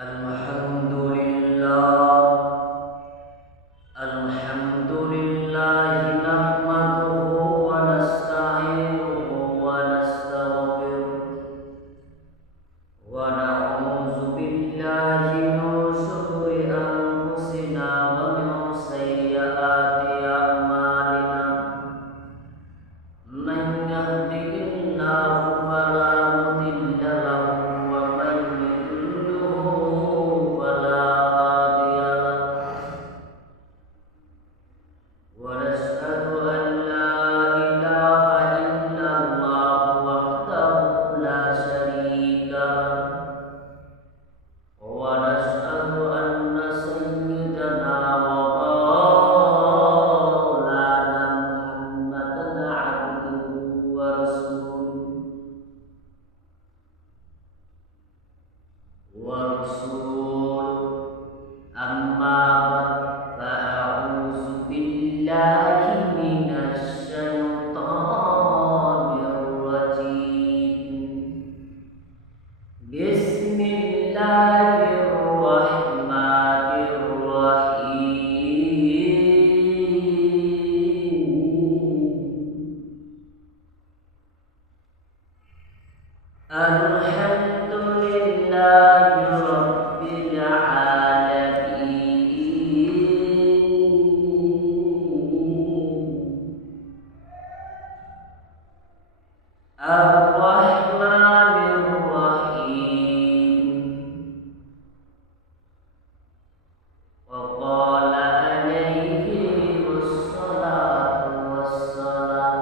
الحمد لله الحمد لله نحمده ونستعينه ونستغفره ونعوذ بالله من شرور أنفسنا ومن سيئات أعمالنا من يهده الله فلا مضل له ومن يضلله فلا هادي له ونشهد أن لا إله إلا الله وحده لا شريك له ونشهد أن سيدنا ومولانا محمدا عبده ورسوله أما بعد فأعوذ بالله من الشيطان الرجيم بسم الله الرحمن الرحيم الحمد لله رب العالمين الرحمن الرحيم وقال عليه الصلاة والسلام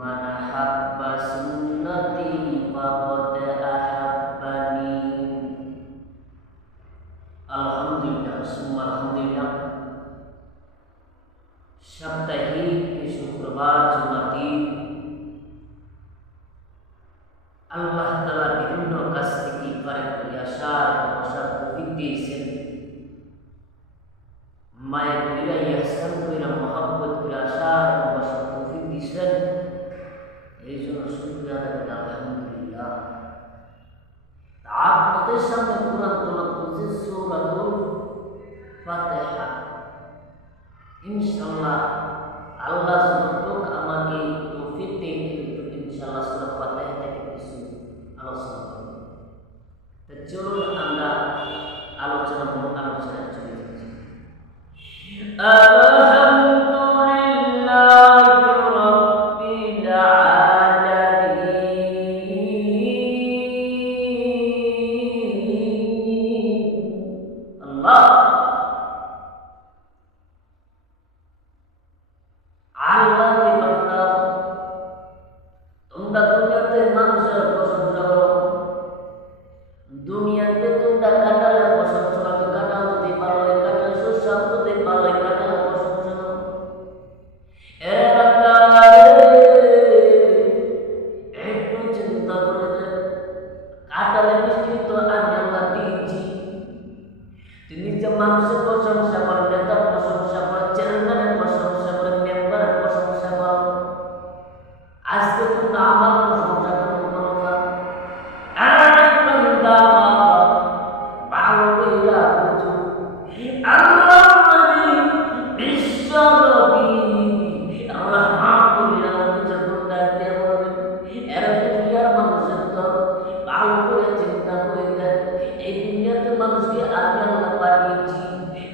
من أحب سنتي فقد أحبني. Alhamdulillah, semua alhamdulillah. সাপ্তাহিক শুক্রবার জুমার দিন আল্লাহ তাআলা বিভিন্ন কাছ থেকে ইফতার করে আসার বসার তৌফিক দিয়েছেন। মায়ের কইরা ইহসান কইরা মহব্বত কইরা আসার বসার তৌফিক দিয়েছেন। এই জন্য শুকরিয়া আদায় করি আলহামদুলিল্লাহ। আপনাদের সামনে কোরআন তেলাওয়াত করছি সূরাতুল ফাতিহা। ইনশাআল্লাহ আল্লাহ যতটুক আমাকে তৌফিক দেন ইনশাআল্লাহ সূরা ফাতিহা থেকে কিছু আলোচনা করব। তো চলুন আমরা মূল আলোচনায় চলে যাচ্ছি। আলহামদুলিল্লাহি রাব্বিল আলামিন। আল্লাহ আল্লাহকে বান্দা তোমরা দুনিয়াতে মানুষের প্রশংসা করো, দুনিয়াতে তোমরা কাটালের প্রশংসা করো, কাটাল যদি ভালো হয় কাটাল সুস্বাদু যদি ভালো হয় কাটালের প্রশংসা করো। এ বান্দা একটু চিন্তা করে দেন, কাটালে মিষ্টি তো আমি আল্লাহ দিয়েছি। তুমি যে মানুষের প্রশংসা করো, নেতার প্রশংসা করো, চেয়ারম্যানের প্রশংসা করো, মেম্বারের প্রশংসা করো, আজকে তোমরা আমার প্রশংসা করো না। ভালো কইরা বুঝো আল্লাহ নবী বিশ্ব নবী রাহমাতুল আলামিন যখন ডাকতে বলবেন এরা দুনিয়ার মানুষের তো ভালো করে চিন্তা করে দেন। এই দুনিয়াতে মানুষকে আমি আল্লাহ পাঠিয়েছি,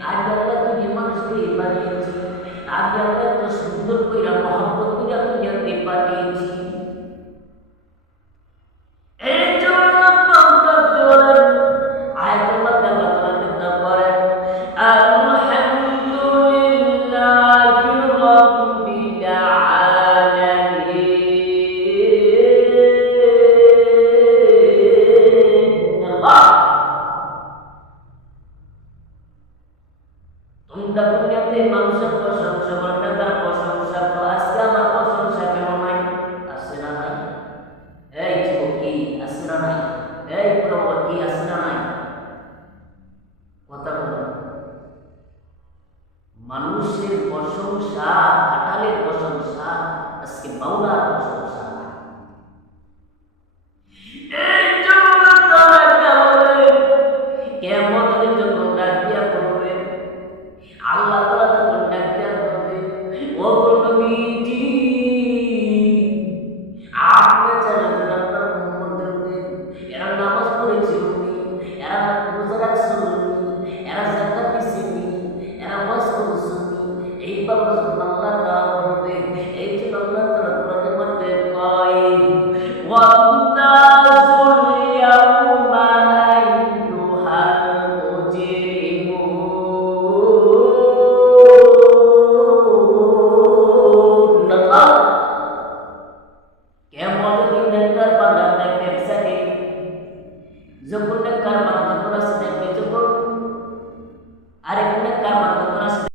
আমি আল্লাহ দুনিয়া মানুষকে বানিয়েছি, আমি আল্লাহ তো সুন্দর কইরা মহব্বত কইরা দুনিয়াতে পাঠিয়েছি। এই জন্য আয়াতুল্লাহ তেলাওয়াত করেন আলহামদুলিল্লাহি রাব্বিল আলামিন। আল্লাহ তোমরা দুনিয়াতে মানুষের প্রশংসা করো, নেতার প্রশংসা করো, আজকে আমার প্রশংসা কেন নাই? আছে না নাই? এই যুবক কি আছে না নাই? এই বুড়ো কি আছে না নাই? কথা বলো। মানুষের প্রশংসা, কাটালের প্রশংসা আজকে মাওলার